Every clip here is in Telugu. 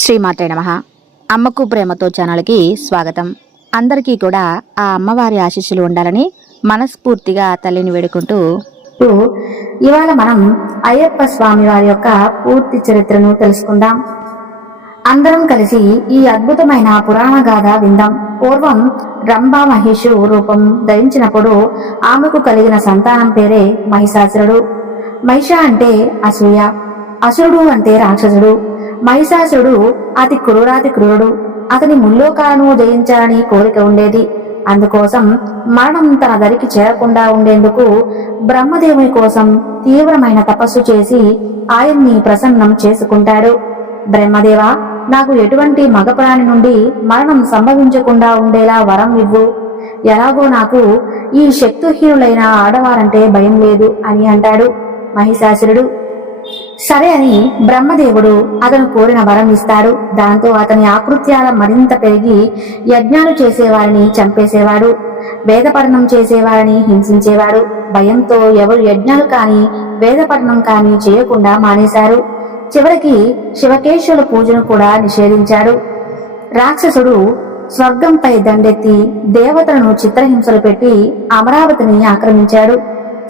శ్రీమాత్రే నమః. అమ్మకు ప్రేమతో ఛానల్కి స్వాగతం. అందరికీ కూడా ఆ అమ్మవారి ఆశీస్సులు ఉండాలని మనస్ఫూర్తిగా తల్లిని వేడుకుంటూ ఇవాళ మనం అయ్యప్ప స్వామి వారి యొక్క పూర్తి చరిత్రను తెలుసుకుందాం. అందరం కలిసి ఈ అద్భుతమైన పురాణ గాథ విందాం. పూర్వం రంభా మహిషు రూపం ధరించినప్పుడు ఆమెకు కలిగిన సంతానం పేరే మహిషాసురుడు. మహిష అంటే అసూయ, అసురుడు అంటే రాక్షసుడు. మహిషాసురుడు అతి క్రూరాతి క్రూరుడు. అతని ముల్లోకాలను జయించాలని కోరిక ఉండేది. అందుకోసం మరణం తన దరికి చేరకుండా ఉండేందుకు బ్రహ్మదేవుని కోసం తీవ్రమైన తపస్సు చేసి ఆయన్ని ప్రసన్నం చేసుకుంటాడు. బ్రహ్మదేవ, నాకు ఎటువంటి మగప్రాణి నుండి మరణం సంభవించకుండా ఉండేలా వరం ఇవ్వు. ఎలాగో నాకు ఈ శక్తిహీనులైన ఆడవారంటే భయం లేదు అని అంటాడు మహిషాసురుడు. సరే అని బ్రహ్మదేవుడు అతను కోరిన వరం ఇస్తాడు. దాంతో అతని ఆకృత్యాల మరింత పెరిగి యజ్ఞాలు చేసేవారిని చంపేసేవాడు, వేదపఠనం చేసేవారిని హింసించేవాడు. భయంతో ఎవరు యజ్ఞాలు కానీ వేదపఠనం కానీ చేయకుండా మానేశారు. చివరికి శివకేశవుల పూజను కూడా నిషేధించాడు. రాక్షసుడు స్వర్గంపై దండెత్తి దేవతలను చిత్రహింసలు పెట్టి అమరావతిని ఆక్రమించాడు.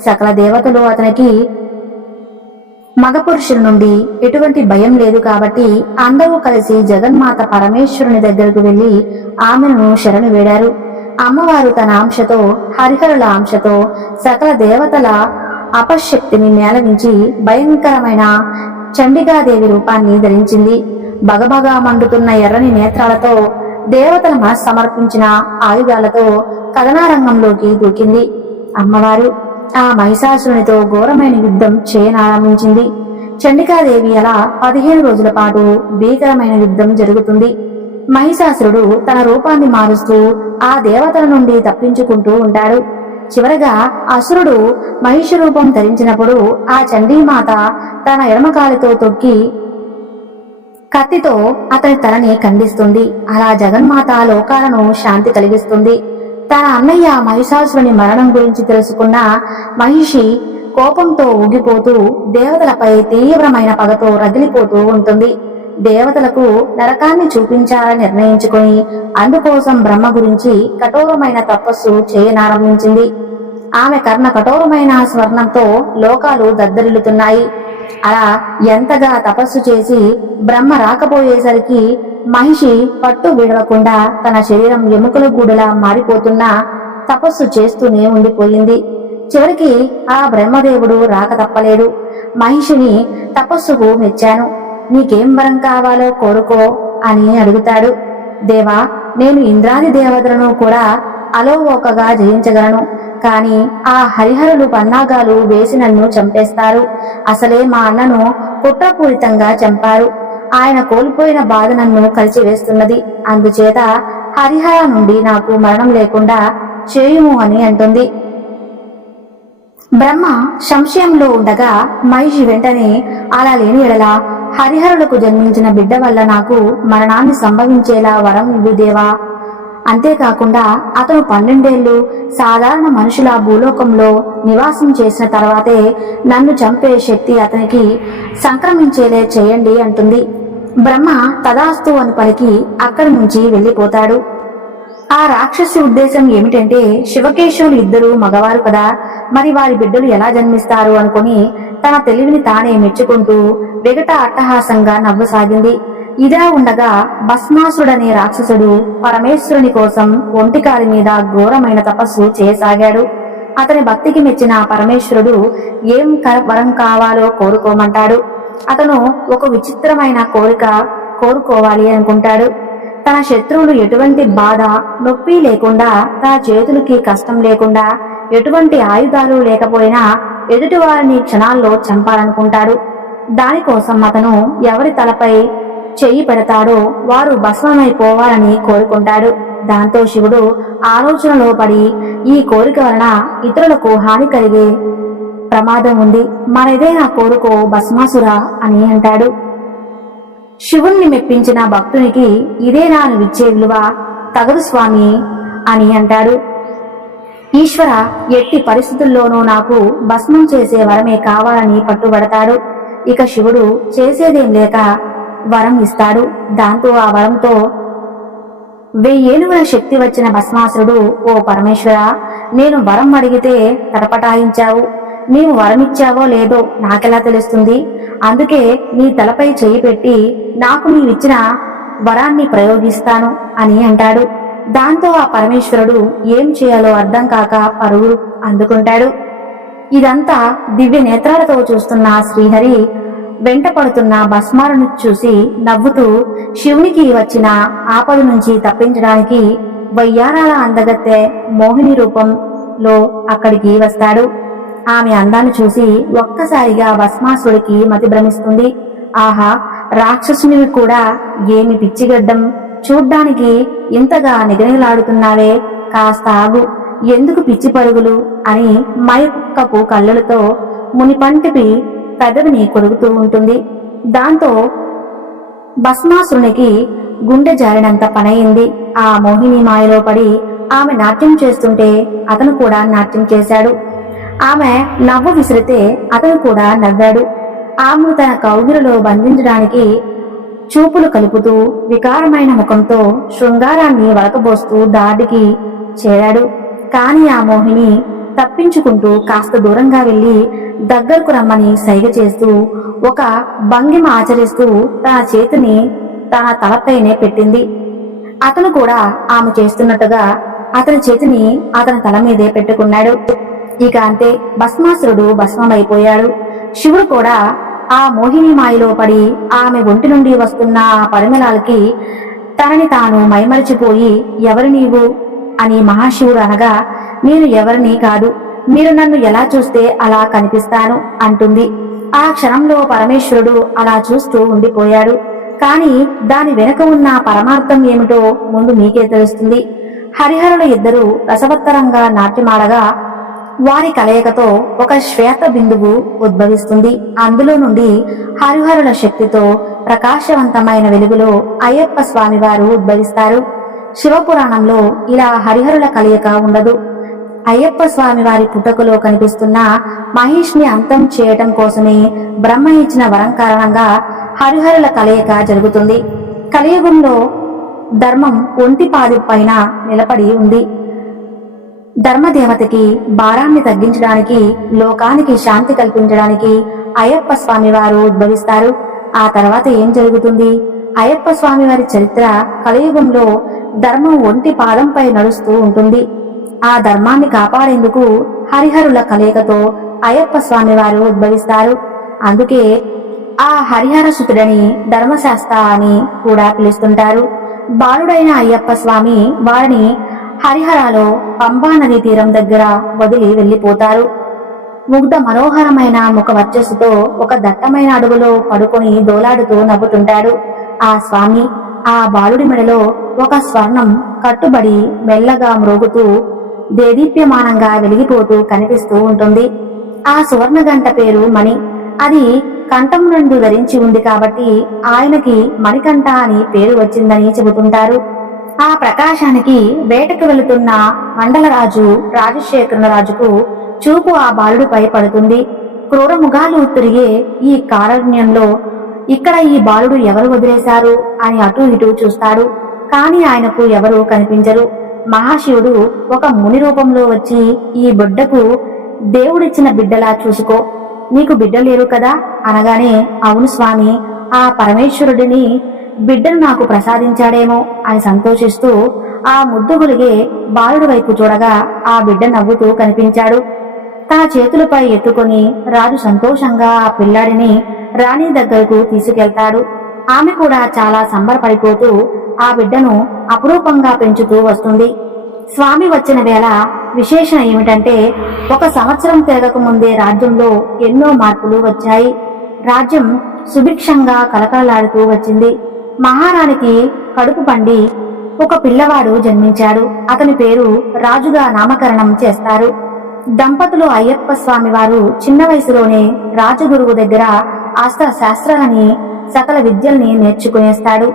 సకల దేవతలు అతనికి మగపురుషుల నుండి ఎటువంటి భయం లేదు కాబట్టి అందరూ కలిసి జగన్మాత పరమేశ్వరుని దగ్గరకు వెళ్లి ఆమెను శరణు వేడారు. అమ్మవారు తన అంశతో, హరిహరుల అంశతో సకల దేవతల అపశక్తిని మేళవించి భయంకరమైన చండికాదేవి రూపాన్ని ధరించింది. బగబగా మండుతున్న ఎర్రని నేత్రాలతో దేవతల సమర్పించిన ఆయుధాలతో కథనారంగంలోకి దూకింది. అమ్మవారు ఆ మహిషాసురునితో ఘోరమైన యుద్ధం చేయనారంభించింది. చండికాదేవి అలా 15 రోజుల పాటు భీకరమైన యుద్ధం జరుగుతుంది. మహిషాసురుడు తన రూపాన్ని మారుస్తూ ఆ దేవతల నుండి తప్పించుకుంటూ ఉంటాడు. చివరగా అసురుడు మహిషి రూపం ధరించినప్పుడు ఆ చండీమాత తన ఎడమకాలితో తొక్కి కత్తితో అతని తలని ఖండిస్తుంది. అలా జగన్మాత లోకాలను శాంతి కలిగిస్తుంది. తన అన్నయ్య మహిషాసురుని మరణం గురించి తెలుసుకున్న మహిషి కోపంతో ఊగిపోతూ దేవతలపై తీవ్రమైన పగతో రగిలిపోతూ ఉంటుంది. దేవతలకు నరకాన్ని చూపించాలని నిర్ణయించుకొని అందుకోసం బ్రహ్మ గురించి కఠోరమైన తపస్సు చేయనారంభించింది. ఆమె కర్ణ కఠోరమైన స్వర్ణంతో లోకాలు దద్దరిల్లుతున్నాయి. అలా ఎంతగా తపస్సు చేసి బ్రహ్మ రాకపోయేసరికి మహిషి పట్టు విడవకుండా తన శరీరం ఎముకల గూడులా మారిపోతున్నా తపస్సు చేస్తూనే ఉండిపోయింది. చివరికి ఆ బ్రహ్మదేవుడు రాక తప్పలేదు. మహిషిని తపస్సుకు మెచ్చాను, నీకేం వరం కావాలో కోరుకో అని అడుగుతాడు. దేవా, నేను ఇంద్రాది దేవతలను కూడా అలోవోకగా జయించగలను. కాని ఆ హరిహరులు పన్నాగాలు వేసి నన్ను చంపేస్తారు. అసలే మా అన్నను కుట్రపూరితంగా చంపారు. ఆయన కోల్పోయిన బాధ నన్ను కలిచివేస్తున్నది. అందుచేత హరిహర నుండి నాకు మరణం లేకుండా చేయుము అని అంటుంది. బ్రహ్మ సంశయంలో ఉండగా మహిషి వెంటనే అలా లేని ఎడల హరిహరులకు జన్మించిన బిడ్డ వల్ల నాకు మరణాన్ని సంభవించేలా వరం ఇవ్వు దేవా. అంతేకాకుండా అతను 12 ఏళ్లు సాధారణ మనుషుల భూలోకంలో నివాసం చేసిన తర్వాతే నన్ను చంపే శక్తి అతనికి సంక్రమించేలే చేయండి అంటుంది. బ్రహ్మ తదాస్తు అని పలికి అక్కడి నుంచి వెళ్లిపోతాడు. ఆ రాక్షసి ఉద్దేశం ఏమిటంటే శివకేశవులు ఇద్దరు మగవారు కదా, మరి వారి బిడ్డలు ఎలా జన్మిస్తారు అనుకుని తన తెలివిని తానే మెచ్చుకుంటూ వెగట అట్టహాసంగా నవ్వసాగింది. ఇదిలా ఉండగా భస్మాసుడనే రాక్షసుడు పరమేశ్వరుని కోసం ఒంటికాలి మీద ఘోరమైన తపస్సు చేయసాగాడు. అతని భక్తికి మెచ్చిన పరమేశ్వరుడు ఏం వరం కావాలో కోరుకోమంటాడు. అతను ఒక విచిత్రమైన కోరిక కోరుకోవాలి అనుకుంటాడు. తన శత్రువులు ఎటువంటి బాధ నొప్పి లేకుండా, తన చేతులకి కష్టం లేకుండా, ఎటువంటి ఆయుధాలు లేకపోయినా ఎదుటివారిని క్షణాల్లో చంపాలనుకుంటాడు. దానికోసం అతను ఎవరి తలపై చెయ్యి పెడతాడో వారు భస్మమైపోవాలని కోరుకుంటాడు. దాంతో శివుడు ఆలోచనలో పడి ఈ కోరిక వలన ఇతరులకు హాని కలిగే ప్రమాదం ఉంది, మరేదైనా కోరుకో భస్మాసురా అని అంటాడు. శివుణ్ణి మెప్పించిన భక్తునికి ఇదేనా నువ్విచ్చే విలువ? తగదు స్వామి అని అంటాడు. ఈశ్వర, ఎట్టి పరిస్థితుల్లోనూ నాకు భస్మం చేసే వరమే కావాలని పట్టుబడతాడు. ఇక శివుడు చేసేదేం లేక వరం ఇస్తాడు. దాంతో ఆ వరంతో 1000 ఏనుగుల శక్తి వచ్చిన భస్మాసురుడు, ఓ పరమేశ్వర, నేను వరం అడిగితే తటపటాయించావు. నీవు వరమిచ్చావో లేదో నాకెలా తెలుస్తుంది? అందుకే నీ తలపై చేయి పెట్టి నాకు నీవిచ్చిన వరాన్ని ప్రయోగిస్తాను అని అంటాడు. దాంతో ఆ పరమేశ్వరుడు ఏం చేయాలో అర్థం కాక పరుగులు అందుకుంటాడు. ఇదంతా దివ్య నేత్రాలతో చూస్తున్న శ్రీహరి వెంట పడుతున్న భస్మాలను చూసి నవ్వుతూ శివునికి వచ్చిన ఆపద నుంచి తప్పించడానికి వయ్యారాల అందగత్తె మోహిని రూపంలో అక్కడికి వస్తాడు. ఆమె అందాన్ని చూసి ఒక్కసారిగా భస్మాసుడికి మతి భ్రమిస్తుంది. ఆహా, రాక్షసునివి కూడా ఏమి పిచ్చిగడ్డం, చూడ్డానికి ఇంతగా నిగనిలాడుతున్నావే, కాస్త ఆగు, ఎందుకు పిచ్చి పరుగులు అని మైకపు కళ్ళలతో మునిపంటిపి పెదవిని కొరుకుతూ ఉంటుంది. దాంతో భస్మాసురునికి గుండె జారినంత పనయింది. ఆ మోహిని మాయలో పడి ఆమె నాట్యం చేస్తుంటే అతను కూడా నాట్యం చేశాడు. ఆమె నవ్వు విసిరితే అతను కూడా నవ్వాడు. ఆమెను తన కౌగిలిలో బంధించడానికి చూపులు కలుపుతూ వికారమైన ముఖంతో శృంగారాన్ని వలకబోస్తూ దాడికి చేరాడు. కాని ఆ మోహిని తప్పించుకుంటూ కాస్త దూరంగా వెళ్లి దగ్గరకు రమ్మని సైగ చేస్తూ ఒక భంగిమ ఆచరిస్తూ తన చేతిని తన తలపైనే పెట్టింది. అతను కూడా ఆమె చేస్తున్నట్టుగా అతని చేతిని అతని తల మీదే పెట్టుకున్నాడు. ఇక అంతే, భస్మాసురుడు భస్మమైపోయాడు. శివుడు కూడా ఆ మోహిని మాయలో పడి ఆమె ఒంటి నుండి వస్తున్న ఆ పరిమళాలకి తనని తాను మైమరిచిపోయి, ఎవరు నీవు అని మహాశివుడు అనగా, నేను ఎవరిని కాదు, మీరు నన్ను ఎలా చూస్తే అలా కనిపిస్తాను అంటుంది. ఆ క్షణంలో పరమేశ్వరుడు అలా చూస్తూ ఉండిపోయాడు. కాని దాని వెనుక ఉన్న పరమార్థం ఏమిటో ముందు మీకే తెలుస్తుంది. హరిహరుల ఇద్దరు రసవత్తరంగా నాట్యమాడగా వారి కలయికతో ఒక శ్వేత బిందువు ఉద్భవిస్తుంది. అందులో నుండి హరిహరుల శక్తితో ప్రకాశవంతమైన వెలుగులో అయ్యప్ప స్వామి వారు ఉద్భవిస్తారు. శివపురాణంలో ఇలా హరిహరుల కలయిక ఉండదు. అయ్యప్ప స్వామి వారి పుటకలో కనిపిస్తున్న మహిష్ని అంతం చేయటం కోసమే బ్రహ్మ ఇచ్చిన వరం కారణంగా హరిహరుల కలయిక జరుగుతుంది. కలియుగంలో ధర్మం ఒంటి పాది పైన నిలబడి ఉంది. ధర్మదేవతకి భారాన్ని తగ్గించడానికి, లోకానికి శాంతి కల్పించడానికి అయ్యప్ప స్వామి వారు ఉద్భవిస్తారు. ఆ తర్వాత ఏం జరుగుతుంది? అయ్యప్ప స్వామి వారి చరిత్ర కలియుగంలో ధర్మం ఒంటి పాదంపై నడుస్తూ ఉంటుంది. ఆ ధర్మాన్ని కాపాడేందుకు హరిహరుల కలయికతో అయ్యప్ప స్వామి వారు ఉద్భవిస్తారు. అందుకే ఆ హరిహర సుతుడని ధర్మశాస్త్ర అని కూడా పిలుస్తుంటారు. బాలుడైన అయ్యప్ప స్వామి వారిని హరిహరాలో పంబా నది తీరం దగ్గర వదిలి వెళ్లిపోతారు. ముగ్ధ మనోహరమైన ముఖ వర్చస్సుతో ఒక దట్టమైన అడవిలో పడుకొని దోలాడుతూ నవ్వుతుంటాడు ఆ స్వామి. ఆ బాలుడి మెడలో ఒక స్వర్ణం కట్టుబడి మెల్లగా మ్రోగుతూ దేదీప్యమానంగా వెలిగిపోతూ కనిపిస్తూ ఉంటుంది. ఆ సువర్ణ గంట పేరు మణి. అది కంఠం నుండి ధరించి ఉంది కాబట్టి ఆయనకి మణికంఠ అని పేరు వచ్చిందని చెబుతుంటారు. ఆ ప్రకాశానికి వేటకు వెళుతున్న మండలరాజు రాజశేఖరరాజుకు చూపు ఆ బాలుడిపై పడుతుంది. క్రూరముగాలు తిరిగే ఈ కారణ్యంలో ఇక్కడ ఈ బాలుడు ఎవరు వదిలేశారు అని అటూ ఇటూ చూస్తాడు. కాని ఆయనకు ఎవరు కనిపించరు. మహాశివుడు ఒక ముని రూపంలో వచ్చి, ఈ బిడ్డకు దేవుడిచ్చిన బిడ్డలా చూసుకో, నీకు బిడ్డ లేరు కదా అనగానే, అవును స్వామి, ఆ పరమేశ్వరుడిని బిడ్డను నాకు ప్రసాదించాడేమో అని సంతోషిస్తూ ఆ ముద్దుగులిగే బాలుడి వైపు చూడగా ఆ బిడ్డ నవ్వుతూ కనిపించాడు. తన చేతులపై ఎత్తుకొని రాజు సంతోషంగా ఆ పిల్లాడిని రాణి దగ్గరకు తీసుకెళ్తాడు. ఆమె కూడా చాలా సంబరపడిపోతూ ఆ బిడ్డను అపురూపంగా పెంచుతూ వస్తుంది. స్వామి వచ్చిన వేళ విశేషం ఏమిటంటే, 1 సంవత్సరం తిరగక ముందే రాజ్యంలో ఎన్నో మార్పులు వచ్చాయి. రాజ్యం సుభిక్షంగా కలకలలాడుతూ వచ్చింది. మహారాణికి కడుపు పండి ఒక పిల్లవాడు జన్మించాడు. అతని పేరు రాజుగా నామకరణం చేస్తారు. దంపతులు అయ్యప్ప స్వామి వారు చిన్న వయసులోనే రాజగురువు దగ్గర అస్త్ర శాస్త్రాలని సకల విద్యల్ని నేర్చుకునేస్తాడు.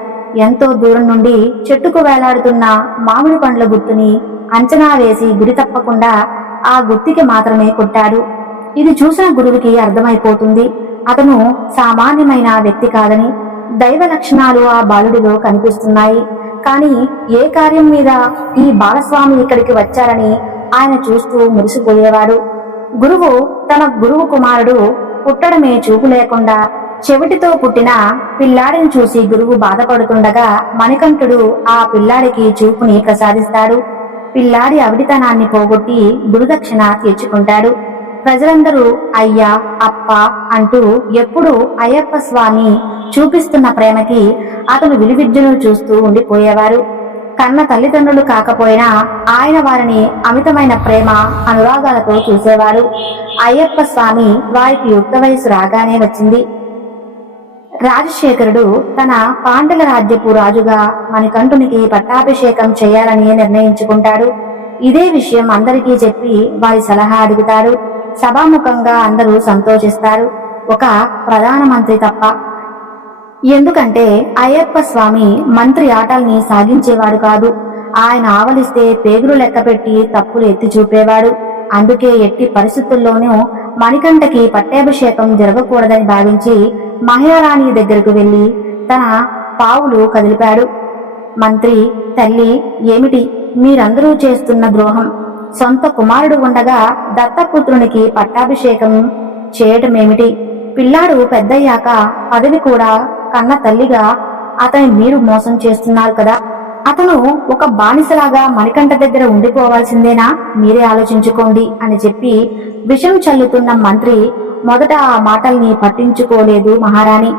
ఎంతో దూరం నుండి చెట్టుకు వేలాడుతున్న మామిడి పండ్ల గుత్తుని అంచనా వేసి గురి తప్పకుండా ఆ గుత్తికి మాత్రమే కొట్టాడు. ఇది చూసిన గురువుకి అర్థమైపోతుంది అతను సామాన్యమైన వ్యక్తి కాదని. దైవ లక్షణాలు ఆ బాలుడిలో కనిపిస్తున్నాయి. కానీ ఏ కార్యం మీద ఈ బాలస్వామి ఇక్కడికి వచ్చారని ఆయన చూస్తూ మురిసిపోయేవాడు. తన గురువు కుమారుడు పుట్టడమే చూపు లేకుండా చెవిటితో పుట్టిన పిల్లాడిని చూసి గురువు బాధపడుతుండగా మణికంఠుడు ఆ పిల్లాడికి చూపుని ప్రసాదిస్తాడు. పిల్లాడి అవిడితనాన్ని పోగొట్టి గురుదక్షిణ తీర్చుకుంటాడు. ప్రజలందరూ అయ్యా, అప్ప అంటూ ఎప్పుడూ అయ్యప్ప స్వామి చూపిస్తున్న ప్రేమకి అతను విలువిద్యను చూస్తూ ఉండిపోయేవారు. కన్న తల్లిదండ్రులు కాకపోయినా ఆయన వారిని అమితమైన ప్రేమ అనురాగాలతో చూసేవారు. అయ్యప్ప స్వామి వారికి యుక్త వయసు రాగానే వచ్చింది. రాజశేఖరుడు తన పాండల రాజ్యపు రాజుగా మణికంఠునికి పట్టాభిషేకం చేయాలని నిర్ణయించుకుంటాడు. ఇదే విషయం అందరికీ చెప్పి వారి సలహా అడుగుతాడు. సభాముఖంగా అందరూ సంతోషిస్తారు, ఒక ప్రధానమంత్రి తప్ప. ఎందుకంటే అయ్యప్ప స్వామి మంత్రి ఆటల్ని సాగించేవాడు కాదు. ఆయన ఆవలిస్తే పేగులు లెక్కపెట్టి తప్పులు ఎత్తి చూపేవాడు. అందుకే ఎట్టి పరిస్థితుల్లోనూ మణికంఠకి పట్టాభిషేకం జరగకూడదని భావించి మహిళారాణి దగ్గరకు వెళ్లి తన పావులు కదిలిపాడు. మంత్రి, తల్లి, ఏమిటి మీరందరూ చేస్తున్న ద్రోహం? సొంత కుమారుడు ఉండగా దత్తపుత్రునికి పట్టాభిషేకం చేయటమేమిటి? పిల్లాడు పెద్దయ్యాక పదవి కూడా కన్న తల్లిగా అతని మీరు మోసం చేస్తున్నారు కదా. అతను ఒక బానిసలాగా మణికంఠ దగ్గర ఉండిపోవాల్సిందేనా? మీరే ఆలోచించుకోండి అని చెప్పి విషం చల్లుతున్న మంత్రి మొదట ఆ మాటల్ని పట్టించుకోలేదు మహారాణి.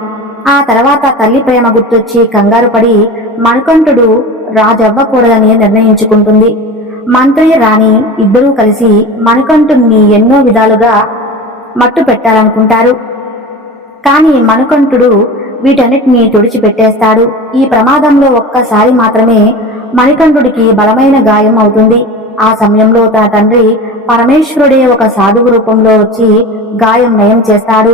ఆ తర్వాత తల్లి ప్రేమ గుర్తొచ్చి కంగారు పడి మణికంఠుడు రాజవ్వకూడదని నిర్ణయించుకుంటుంది. మంత్రి రాణి ఇద్దరూ కలిసి మణికంఠుణ్ణి ఎన్నో విధాలుగా మట్టు పెట్టాలనుకుంటారు. కానీ మణికంఠుడు వీటన్నిటినీ తుడిచిపెట్టేస్తాడు. ఈ ప్రమాదంలో ఒక్కసారి మాత్రమే మణికంఠుడికి బలమైన గాయం అవుతుంది. ఆ సమయంలో తన తండ్రి పరమేశ్వరుడే ఒక సాధువు రూపంలో వచ్చి గాయం నయం చేస్తాడు.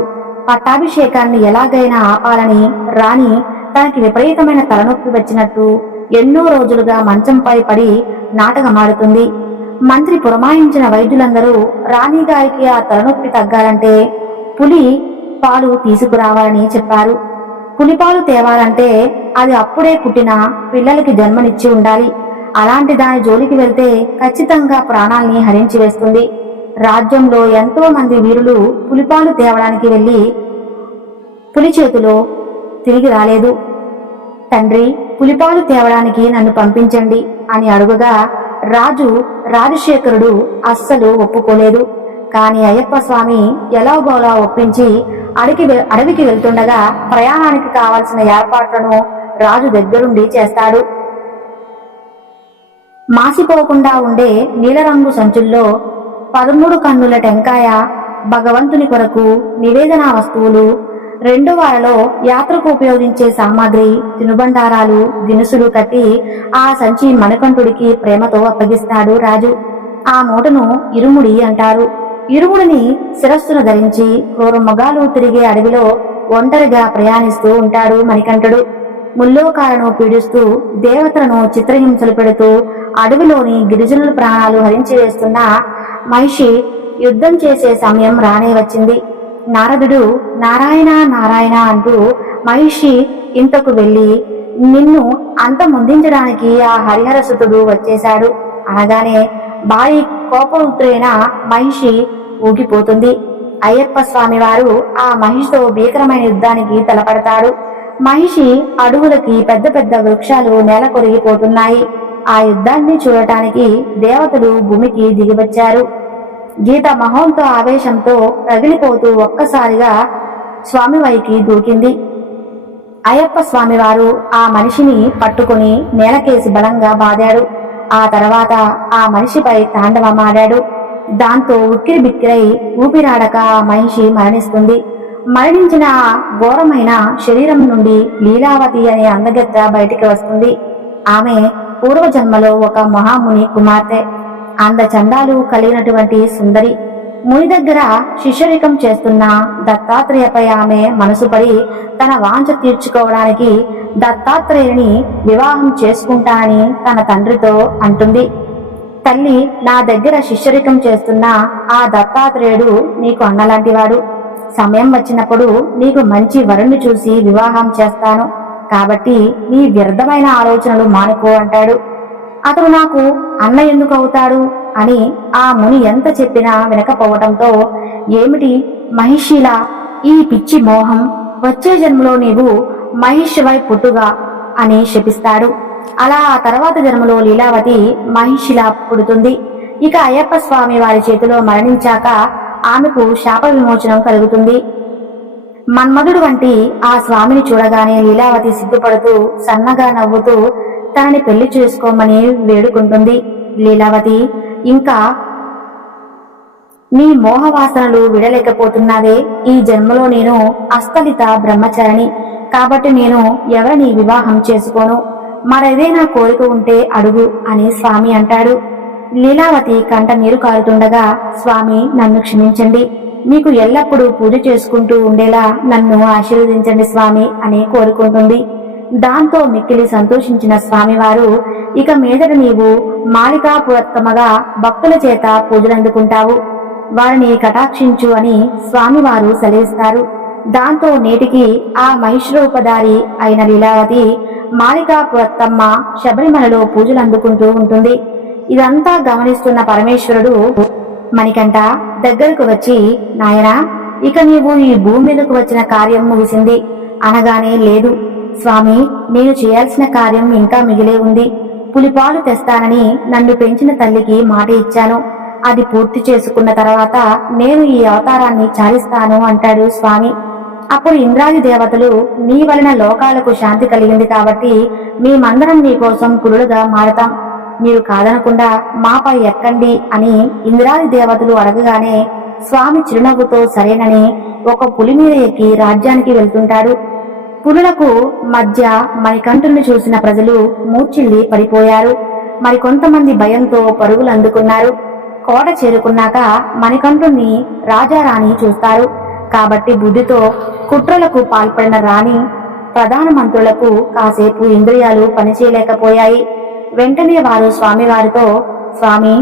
పట్టాభిషేకాన్ని ఎలాగైనా ఆపాలని రాణి తనకి విపరీతమైన తలనొప్పి వచ్చినట్టు ఎన్నో రోజులుగా మంచంపై పడి నాటకమాడుతుంది. మంత్రి పురమాయించిన వైద్యులందరూ రాణి గారికి ఆ తలనొప్పి తగ్గాలంటే పులి పాలు తీసుకురావాలని చెప్పారు. పులిపాలు తేవాలంటే అది అప్పుడే పుట్టిన పిల్లలకి జన్మనిచ్చి ఉండాలి. అలాంటి దాని జోలికి వెళ్తే ఖచ్చితంగా ప్రాణాల్ని హరించి వేస్తుంది. రాజ్యంలో ఎంతో మంది వీరులు పులిపాలు తేవడానికి వెళ్లి పులి చేతిలో తిరిగి రాలేదు. తండ్రి, పులిపాలు తేవడానికి నన్ను పంపించండి అని అడుగగా రాజశేఖరుడు అస్సలు ఒప్పుకోలేదు. కాని అయ్యప్ప స్వామి ఎలాగోలా ఒప్పించి అడవికి వెళ్తుండగా ప్రయాణానికి కావలసిన ఏర్పాట్లను రాజు దగ్గరుండి చేస్తాడు. మాసిపోకుండా ఉండే నీలరంగు సంచుల్లో 13 కన్నుల టెంకాయ, భగవంతుని కొరకు నివేదనా వస్తువులు, 2 వారలో యాత్రకు ఉపయోగించే సామాగ్రి, తినుబండారాలు, దినుసులు కట్టి ఆ సంచి మణికంఠుడికి ప్రేమతో అప్పగిస్తాడు రాజు. ఆ మూటను ఇరుముడి అంటారు. ఇరుముడిని శిరస్సును ధరించి క్రూర మృగాలు తిరిగే అడవిలో ఒంటరిగా ప్రయాణిస్తూ ఉంటాడు మణికంఠుడు. ముల్లోకాలను పీడిస్తూ దేవతలను చిత్రహింసలు పెడుతూ అడవిలోని గిరిజనుల ప్రాణాలు హరించి వేస్తున్న మహిషి యుద్ధం చేసే సమయం రానే వచ్చింది. నారదుడు నారాయణ నారాయణ అంటూ మహిషి ఇంతకు వెళ్లి నిన్ను అంతమొందించడానికి ఆ హరిహరసుతుడు వచ్చేశాడు అనగానే భారీ కోపముద్రైన మహిషి ఊగిపోతుంది. అయ్యప్ప స్వామి వారు ఆ మహిషితో భీకరమైన యుద్ధానికి తలపడతాడు. మహిషి అడవులకి పెద్ద పెద్ద వృక్షాలు నేల కొరిగిపోతున్నాయి. ఆ యుద్ధాన్ని చూడటానికి దేవతలు భూమికి దిగివచ్చారు. గీత మహోంతో ఆవేశంతో రగిలిపోతూ ఒక్కసారిగా స్వామివారికి దూకింది. అయ్యప్ప స్వామివారు ఆ మనిషిని పట్టుకుని నేలకేసి బలంగా బాదాడు. ఆ తర్వాత ఆ మనిషిపై తాండవమాడాడు. దాంతో ఉక్కిరి బిక్కిరై ఊపిరాడక ఆ మనిషి మరణిస్తుంది. మరణించిన ఆ ఘోరమైన శరీరం నుండి లీలావతి అనే అందగత్తె బయటికి వస్తుంది. ఆమె పూర్వజన్మలో ఒక మహాముని కుమార్తె. అందచందాలు కలిగినటువంటి సుందరి. ముని దగ్గర శిష్యరికం చేస్తున్న దత్తాత్రేయపై ఆమె మనసు పడి తన వాంఛ తీర్చుకోవడానికి దత్తాత్రేయుని వివాహం చేసుకుంటానని తన తండ్రితో అంటుంది. తల్లి, నా దగ్గర శిష్యరికం చేస్తున్న ఆ దత్తాత్రేయుడు నీకు అన్నలాంటివాడు. సమయం వచ్చినప్పుడు నీకు మంచి వరుణ్ణి చూసి వివాహం చేస్తాను, కాబట్టి నీ వ్యర్థమైన ఆలోచనలు మానుకో అంటాడు. అతడు నాకు అన్న ఎందుకు అవుతాడు అని ఆ ముని ఎంత చెప్పినా వినకపోవటంతో, ఏమిటి మహిషిలా ఈ పిచ్చి మోహం, వచ్చే జన్మలో నీవు మహిషివై పుట్టుగా అని శపిస్తాడు. అలా ఆ తర్వాత జన్మలో లీలావతి మహిషిలా పుడుతుంది. ఇక అయ్యప్ప స్వామి వారి చేతిలో మరణించాక ఆమెకు శాప విమోచనం కలుగుతుంది. మన్మధుడు వంటి ఆ స్వామిని చూడగానే లీలావతి సిగ్గుపడుతూ సన్నగా నవ్వుతూ తనని పెళ్లి చేసుకోమని వేడుకుంటుంది. లీలావతి, ఇంకా నీ మోహవాసనలు విడలేకపోతున్నావే, ఈ జన్మలో నేను అస్థలిత బ్రహ్మచారిని కాబట్టి నేను ఎవరిని వివాహం చేసుకోను, మరేదైనా కోరిక ఉంటే అడుగు అని స్వామి అంటాడు. లీలావతి కంట నీరు కారుతుండగా, స్వామి నన్ను క్షమించండి, మీకు ఎల్లప్పుడూ పూజ చేసుకుంటూ ఉండేలా నన్ను ఆశీర్వదించండి స్వామి అని కోరుకుంటుంది. దాంతో మిక్కిలి సంతోషించిన స్వామివారు, ఇక మీదట నీవు మాలికాపురత్తమగా భక్తుల చేత పూజలందుకుంటావు, వారిని కటాక్షించు అని స్వామివారు సెలవిస్తారు. దాంతో నేటికి ఆ మహిషరూపధారి అయిన లీలావతి మాలికాపురత్తమ్మ శబరిమలలో పూజలు అందుకుంటూ ఉంటుంది. ఇదంతా గమనిస్తున్న పరమేశ్వరుడు మణికంఠ దగ్గరకు వచ్చి, నాయనా, ఇక నీవు ఈ భూమి మీదకు వచ్చిన కార్యం ముగిసింది అనగానే, లేదు స్వామి, నేను చేయాల్సిన కార్యం ఇంకా మిగిలే ఉంది. పులిపాలు తెస్తానని నన్ను పెంచిన తల్లికి మాట ఇచ్చాను, అది పూర్తి చేసుకున్న తర్వాత నేను ఈ అవతారాన్ని చాలిస్తాను అంటాడు స్వామి. అప్పుడు ఇంద్రాది దేవతలు, నీ వలన లోకాలకు శాంతి కలిగింది కాబట్టి మేమందరం నీ కోసం పులులుగా మారతాం, మీరు కాదనకుండా మాపై ఎక్కండి అని ఇంద్రాది దేవతలు అడగగానే స్వామి చిరునవ్వుతో సరేనని ఒక పులి మీద ఎక్కి రాజ్యానికి వెళ్తుంటాడు. పులులకు మధ్య మణికంఠుని చూసిన ప్రజలు మూర్ఛిల్లి పడిపోయారు. మరికొంతమంది భయంతో పరుగులు అందుకున్నారు. కోట చేరుకున్నాక మణికంఠుణ్ణి రాజారాణి చూస్తారు. కాబట్టి బుద్ధితో కుట్రలకు పాల్పడిన రాణి ప్రధానమంత్రులకు కాసేపు ఇంద్రియాలు పనిచేయలేకపోయాయి. వెంటనే వారు స్వామివారితో, స్వామి,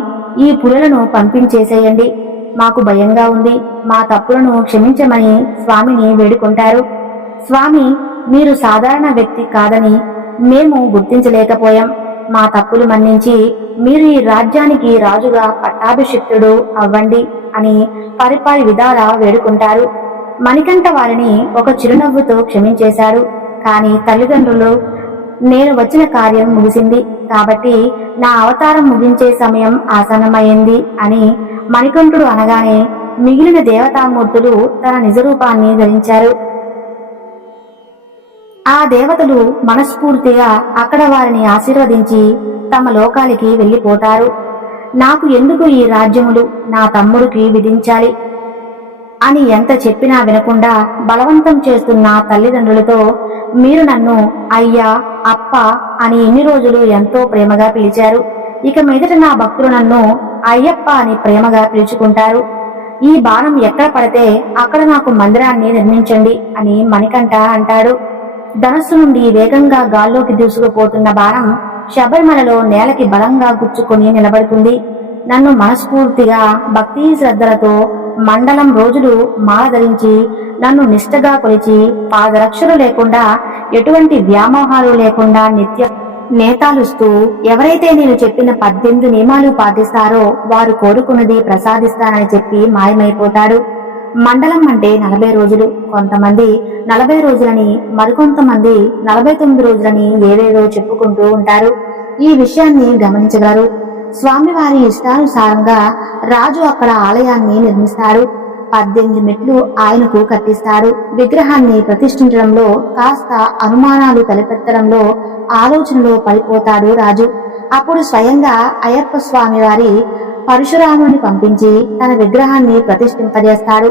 ఈ పులులను పంపించేసేయండి, మాకు భయంగా ఉంది, మా తప్పులను క్షమించమని స్వామిని వేడుకుంటారు. స్వామి, మీరు సాధారణ వ్యక్తి కాదని మేము గుర్తించలేకపోయాం, మా తప్పులు మన్నించి మీరు ఈ రాజ్యానికి రాజుగా పట్టాభిషిక్తుడు అవ్వండి అని పరిపాలి విధాలా వేడుకుంటారు. మణికంఠ వారిని ఒక చిరునవ్వుతో క్షమించేశారు. కానీ తల్లిదండ్రులు, నేను వచ్చిన కార్యం ముగిసింది కాబట్టి నా అవతారం ముగించే సమయం ఆసన్నమైంది అని మణికంఠుడు అనగానే మిగిలిన దేవతామూర్తులు తన నిజరూపాన్ని ధరించారు. ఆ దేవతలు మనస్ఫూర్తిగా అక్కడ వారిని ఆశీర్వదించి తమ లోకాలకి వెళ్ళిపోతారు. నాకు ఎందుకు ఈ రాజ్యములు నా తమ్ముడికి విధించాలి అని ఎంత చెప్పినా వినకుండా బలవంతం చేస్తున్న తల్లిదండ్రులతో, మీరు నన్ను అయ్యా, అప్ప అని ఇన్ని రోజులు ఎంతో ప్రేమగా పిలిచారు, ఇక మీదట నా భక్తులు నన్ను అయ్యప్ప అని ప్రేమగా పిలుచుకుంటారు. ఈ బాణం ఎక్కడ పడితే అక్కడ నాకు మందిరాన్ని నిర్మించండి అని మణికంఠ అంటాడు. ధనస్సు నుండి వేగంగా గాల్లోకి దూసుకుపోతున్న బాణం శబరిమలలో నేలకి బలంగా గుచ్చుకొని నిలబడుతుంది. నన్ను మనస్ఫూర్తిగా భక్తి శ్రద్ధలతో మండలం రోజులు మాల ధరించి నన్ను నిష్ఠగా కొలిచి పాదరక్షలు లేకుండా ఎటువంటి వ్యామోహాలు లేకుండా నిత్య నేతాలుస్తూ ఎవరైతే నేను చెప్పిన 18 నియమాలు పాటిస్తారో వారు కోరుకున్నది ప్రసాదిస్తానని చెప్పి మాయమైపోతాడు. మండలం అంటే 40 రోజులు, కొంతమంది 40 రోజులని, మరికొంతమంది 49 రోజులని ఏవేవో చెప్పుకుంటూ ఉంటారు. ఈ విషయాన్ని గమనించగలరు. స్వామివారి ఇష్టానుసారంగా రాజు అక్కడ ఆలయాన్ని నిర్మిస్తాడు. 18 మెట్లు ఆయనకు కట్టిస్తాడు. విగ్రహాన్ని ప్రతిష్ఠించడంలో కాస్త అనుమానాలు తలపెత్తడంలో ఆలోచనలో పడిపోతాడు రాజు. అప్పుడు స్వయంగా అయ్యప్ప స్వామి వారి పరశురాముని పంపించి తన విగ్రహాన్ని ప్రతిష్ఠింపజేస్తాడు.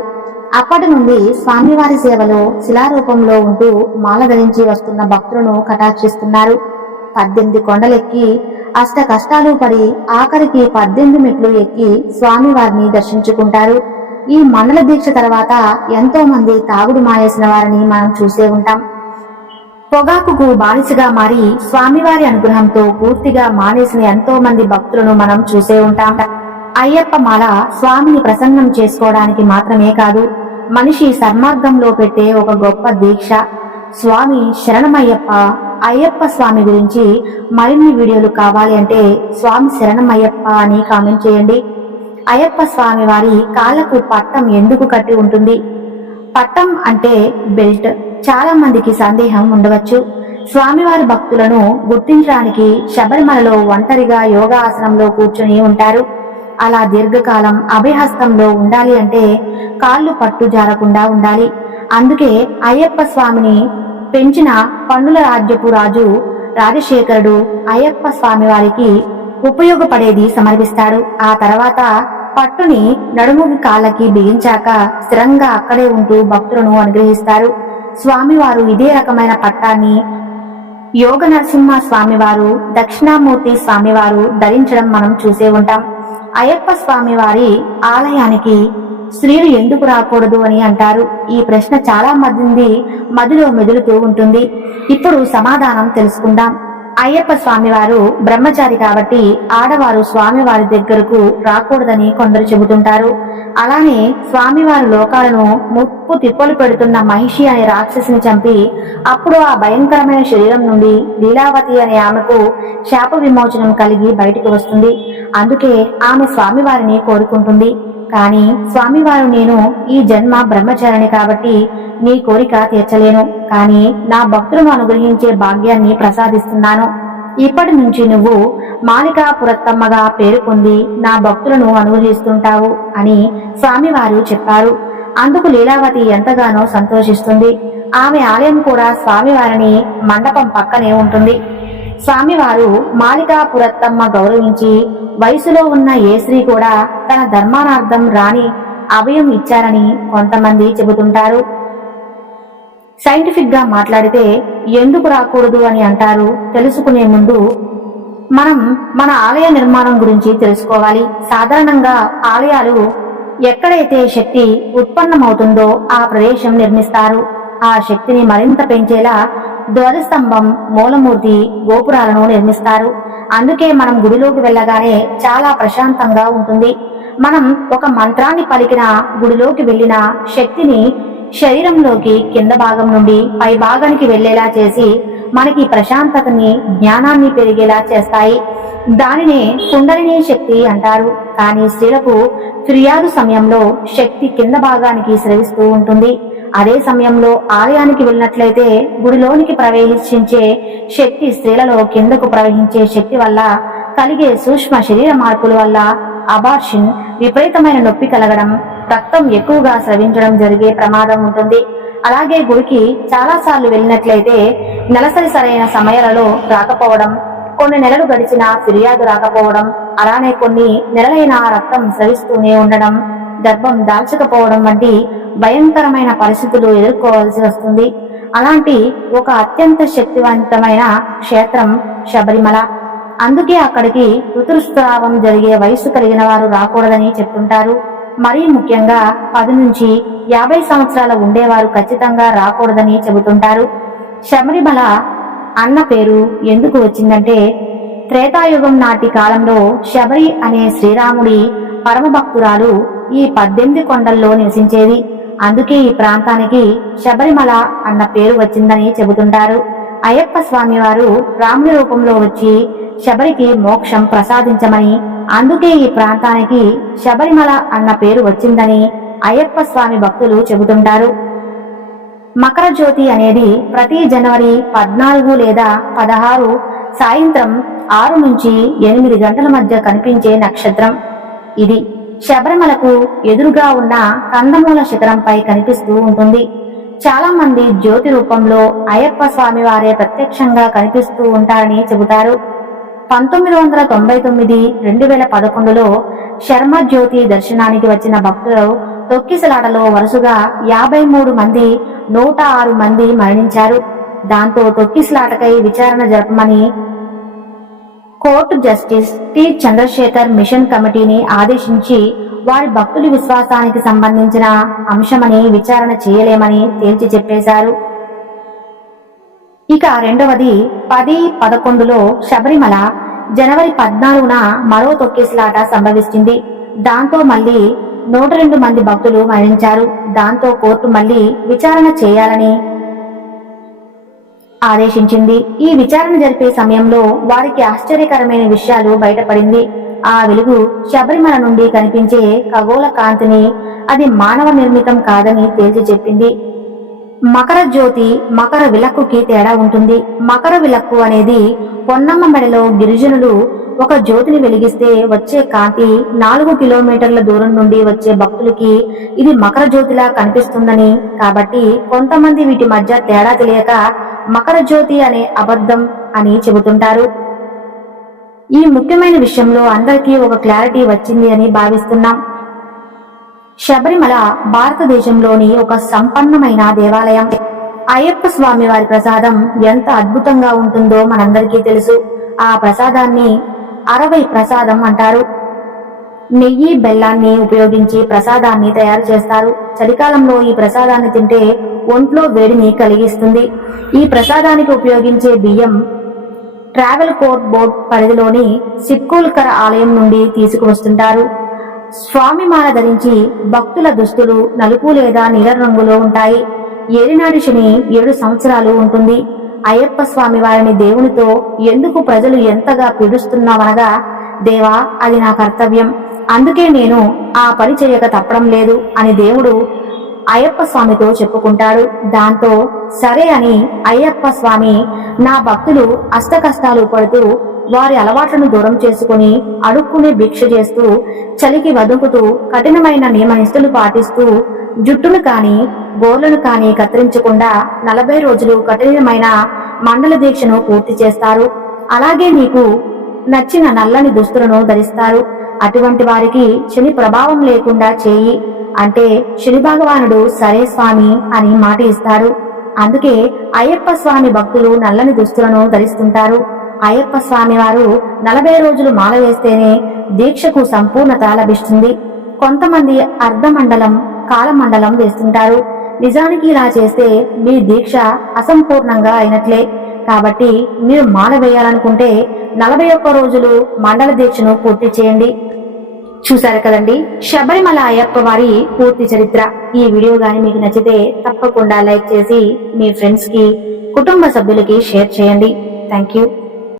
అప్పటి నుండి స్వామివారి సేవలో శిలారూపంలో ఉంటూ మాల ధరించి వస్తున్న భక్తులను కటాక్షిస్తున్నారు. 18 కొండలెక్కి అష్ట కష్టాలు పడి ఆఖరికి 18 మెట్లు ఎక్కి స్వామివారిని దర్శించుకుంటారు. ఈ మండల దీక్ష తర్వాత ఎంతో మంది తాగుడు మానేసిన వారిని మనం చూసే ఉంటాం. పొగాకుకు బానిసగా మారి స్వామివారి అనుగ్రహంతో పూర్తిగా మానేసిన ఎంతో మంది భక్తులను మనం చూసే ఉంటాం. అయ్యప్ప మాల స్వామిని ప్రసన్నం చేసుకోవడానికి మాత్రమే కాదు, మనిషి సన్మార్గంలో పెట్టే ఒక గొప్ప దీక్ష. స్వామి శరణమయ్యప్ప. అయ్యప్ప స్వామి గురించి మరిన్ని వీడియోలు కావాలి అంటే స్వామి శరణమయ్యప్ప అని కామెంట్ చేయండి. అయ్యప్ప స్వామి వారి కాళ్లకు పట్టం ఎందుకు కట్టి ఉంటుంది? పట్టం అంటే బెల్ట్. చాలా మందికి సందేహం ఉండవచ్చు. స్వామివారి భక్తులను గుర్తించడానికి శబరిమలలో ఒంటరిగా యోగా ఆసనంలో కూర్చొని ఉంటారు. అలా దీర్ఘకాలం అభయహస్తంలో ఉండాలి అంటే కాళ్ళు పట్టు జారకుండా ఉండాలి. అందుకే అయ్యప్ప స్వామిని పెంచిన పన్నుల రాజ్యపు రాజు రాజశేఖరుడు అయ్యప్ప స్వామి వారికి ఉపయోగపడేది సమర్పిస్తాడు. ఆ తర్వాత పట్టుని నడుముకి కాళ్ళకి బిగించాక స్థిరంగా అక్కడే ఉంటూ భక్తులను అనుగ్రహిస్తారు. స్వామివారు ఇదే రకమైన పట్టాన్ని యోగ నరసింహ స్వామివారు, దక్షిణామూర్తి స్వామివారు ధరించడం మనం చూసే ఉంటాం. అయ్యప్ప స్వామి వారి ఆలయానికి స్త్రీలు ఎందుకు రాకూడదు అని అంటారు. ఈ ప్రశ్న చాలా మంది మదిలో మెదులుతూ ఉంటుంది. ఇప్పుడు సమాధానం తెలుసుకుందాం. అయ్యప్ప స్వామివారు బ్రహ్మచారి కాబట్టి ఆడవారు స్వామివారి దగ్గరకు రాకూడదని కొందరు చెబుతుంటారు. అలానే స్వామివారి లోకాలను ముప్పు తిప్పలు పెడుతున్న మహిషి అనే రాక్షసిని చంపి అప్పుడు ఆ భయంకరమైన శరీరం నుండి లీలావతి అనే ఆమెకు శాప విమోచనం కలిగి బయటికి వస్తుంది. అందుకే ఆమె స్వామివారిని కోరుకుంటుంది. కానీ స్వామివారు, నేను ఈ జన్మ బ్రహ్మచారిని కాబట్టి నీ కోరిక తీర్చలేను, కానీ నా భక్తులను అనుగ్రహించే భాగ్యాన్ని ప్రసాదిస్తున్నాను. ఇప్పటి నుంచి నువ్వు మాలికా పురత్తమ్మగా పేరు పొంది నా భక్తులను అనుగ్రహిస్తుంటావు అని స్వామివారు చెప్పారు. అందుకు లీలావతి ఎంతగానో సంతోషిస్తుంది. ఆమె ఆలయం కూడా స్వామివారిని మండపం పక్కనే ఉంటుంది. స్వామివారు మాలికా పురత్తమ్మ గౌరవించి వయసులో ఉన్న ఏ స్త్రీ కూడా తన ధర్మానార్థం రాని అభయం ఇచ్చారని కొంతమంది చెబుతుంటారు. సైంటిఫిక్ గా మాట్లాడితే ఎందుకు రాకూడదు అని అంటారు. తెలుసుకునే ముందు మనం మన ఆలయ నిర్మాణం గురించి తెలుసుకోవాలి. సాధారణంగా ఆలయాలు ఎక్కడైతే శక్తి ఉత్పన్నమవుతుందో ఆ ప్రదేశం నిర్మిస్తారు. ఆ శక్తిని మరింత పెంచేలా ధ్వజస్తంభం, మూలమూర్తి, గోపురాలను నిర్మిస్తారు. అందుకే మనం గుడిలోకి వెళ్ళగానే చాలా ప్రశాంతంగా ఉంటుంది. మనం ఒక మంత్రాన్ని పలికిన గుడిలోకి వెళ్ళిన శక్తిని శరీరంలోకి కింద భాగం నుండి పై భాగానికి వెళ్లేలా చేసి మనకి ప్రశాంతతని, జ్ఞానాన్ని పెరిగేలా చేస్తాయి. దానినే కుండలిని శక్తి అంటారు. కానీ స్త్రీలకు ఫిర్యాదు సమయంలో శక్తి కింద భాగానికి స్రవిస్తూ ఉంటుంది. అదే సమయంలో ఆలయానికి వెళ్ళినట్లయితే గుడిలోనికి ప్రవేశించే శక్తి స్త్రీలలో కిందకు ప్రవహించే శక్తి వల్ల కలిగే సూక్ష్మ శరీర మార్పుల వల్ల అబార్షన్, విపరీతమైన నొప్పి కలగడం, రక్తం ఎక్కువగా స్రవించడం జరిగే ప్రమాదం ఉంటుంది. అలాగే గుడికి చాలా సార్లు వెళ్ళినట్లయితే నెలసరి సరైన సమయాలలో రాకపోవడం, కొన్ని నెలలు గడిచినా ఫిర్యాదు రాకపోవడం, అలానే కొన్ని నెలలైన రక్తం స్రవిస్తూనే ఉండడం, గర్భం దాల్చకపోవడం వంటి భయంకరమైన పరిస్థితులు ఎదుర్కోవాల్సి వస్తుంది. అలాంటి ఒక అత్యంత శక్తివంతమైన క్షేత్రం శబరిమల. అందుకే అక్కడికి ఋతుస్రావం జరిగే వయసు కలిగిన వారు రాకూడదని చెప్తుంటారు. మరీ ముఖ్యంగా 10 నుంచి 50 సంవత్సరాల ఉండేవారు ఖచ్చితంగా రాకూడదని చెబుతుంటారు. శబరిమల అన్న పేరు ఎందుకు వచ్చిందంటే త్రేతాయుగం నాటి కాలంలో శబరి అనే శ్రీరాముడి పరమభక్తురాలు ఈ 18 కొండల్లో నివసించేది. అందుకే ఈ ప్రాంతానికి శబరిమల అన్న పేరు వచ్చిందని చెబుతుంటారు. అయ్యప్ప స్వామి వారు రాముని రూపంలో వచ్చి శబరికి మోక్షం ప్రసాదించమని, అందుకే ఈ ప్రాంతానికి శబరిమల అన్న పేరు వచ్చిందని అయ్యప్ప స్వామి భక్తులు చెబుతుంటారు. మకర జ్యోతి అనేది ప్రతి జనవరి 14 లేదా 16 సాయంత్రం 6 నుంచి 8 గంటల మధ్య కనిపించే నక్షత్రం ఇది. శబరిమలకు ఎదురుగా ఉన్న కందమూల శిఖరంపై కనిపిస్తూ ఉంటుంది. చాలా మంది జ్యోతి రూపంలో అయ్యప్ప స్వామి వారే ప్రత్యక్షంగా కనిపిస్తూ ఉంటారని చెబుతారు. 1999, 2011లో శర్మ జ్యోతి దర్శనానికి వచ్చిన భక్తులు తొక్కిసలాటలో వరుసగా 53 మంది, 106 మంది మరణించారు. దాంతో తొక్కిసలాటకై విచారణ జరపమని court justice T Chandrashekhar mission కమిటీని ఆదేశించి వారి భక్తుల విశ్వాసానికి సంబంధించిన అంశమని విచారణ చేయలేమని తేల్చి చెప్పేశారు. ఇక రెండవది 10-11లో శబరిమల జనవరి 14న మరో తొక్కిసలాట సంభవించింది. దాంతో మళ్లీ 102 మంది భక్తులు మరణించారు. దాంతో కోర్టు మళ్లీ విచారణ చేయాలని ఆదేశించింది. ఈ విచారణ జరిపే సమయంలో వారికి ఆశ్చర్యకరమైన విషయాలు బయటపడింది. ఆ వెలుగు శబరిమల నుండి కనిపించే ఖగోళ కాంతిని అది మానవ నిర్మితం కాదని తేల్చి చెప్పింది. మకర జ్యోతి, మకర విలక్కుకి తేడా ఉంటుంది. మకర విలక్కు అనేది పొన్నమ్మ మెడలో గిరిజనులు ఒక జ్యోతిని వెలిగిస్తే వచ్చే కాంతి 4 కిలోమీటర్ల దూరం నుండి వచ్చే భక్తులకి ఇది మకర జ్యోతిలా కనిపిస్తుందని, కాబట్టి కొంతమంది వీటి మధ్య తేడా తెలియక మకర జ్యోతి అనే అబద్ధం అని చెబుతుంటారు. ఈ ముఖ్యమైన విషయంలో అందరికీ ఒక క్లారిటీ వచ్చింది అని భావిస్తున్నాం. శబరిమల భారతదేశంలోని ఒక సంపన్నమైన దేవాలయం. అయ్యప్ప స్వామి వారి ప్రసాదం ఎంత అద్భుతంగా ఉంటుందో మనందరికీ తెలుసు. ఆ ప్రసాదాన్ని 60 ప్రసాదం అంటారు. నెయ్యి, బెల్లాన్ని ఉపయోగించి ప్రసాదాన్ని తయారు చేస్తారు. చలికాలంలో ఈ ప్రసాదాన్ని తింటే ఒంట్లో వేడిని కలిగిస్తుంది. ఈ ప్రసాదానికి ఉపయోగించే బియ్యం ట్రావెల్ కోర్ట్ బోర్డ్ పరిధిలోని సిక్కూల్కర ఆలయం నుండి తీసుకువస్తుంటారు. స్వామి మాల ధరించి భక్తుల దుస్తులు నలుపు లేదా నీలం రంగులో ఉంటాయి. ఏలినాటి శని 7 సంవత్సరాలు ఉంటుంది. అయ్యప్ప స్వామి వారిని దేవునితో ఎందుకు ప్రజలు ఎంతగా పీడిస్తున్నామనగా, దేవా అది నా కర్తవ్యం, అందుకే నేను ఆ పని చేయక తప్పడం లేదు అని దేవుడు అయ్యప్ప స్వామితో చెప్పుకుంటాడు. దాంతో సరే అని అయ్యప్ప స్వామి నా భక్తులు అష్టకష్టాలు పడుతూ వారి అలవాట్లను దూరం చేసుకుని అడుక్కునే భిక్ష చేస్తూ చలికి వదుకుతూ కఠినమైన నియమనిష్టలు పాటిస్తూ జుట్టును కాని గోర్లను కాని కత్తిరించకుండా 40 రోజులు కఠినమైన మండల దీక్షను పూర్తి చేస్తారు. అలాగే నీకు నచ్చిన నల్లని దుస్తులను ధరిస్తారు. అటువంటి వారికి శని ప్రభావం లేకుండా చేయి అంటే శని భగవానుడు సరే స్వామి అని మాట ఇస్తాడు. అందుకే అయ్యప్ప స్వామి భక్తులు నల్లని దుస్తులను ధరిస్తుంటారు. అయ్యప్ప స్వామి వారు 40 రోజులు మాల వేస్తేనే దీక్షకు సంపూర్ణత లభిస్తుంది. కొంతమంది అర్ధమండలం, కాలమండలం వేస్తుంటారు. నిజానికి ఇలా చేస్తే మీ దీక్ష అసంపూర్ణంగా అయినట్లే. కాబట్టి మీరు మాల వేయాలనుకుంటే 41 రోజులు మండల దీక్షను పూర్తి చేయండి. చూశారు కదండి శబరిమల అయ్యప్ప వారి పూర్తి చరిత్ర. ఈ వీడియో గాని మీకు నచ్చితే తప్పకుండా లైక్ చేసి మీ ఫ్రెండ్స్ కి, కుటుంబ సభ్యులకి షేర్ చేయండి. Thank you.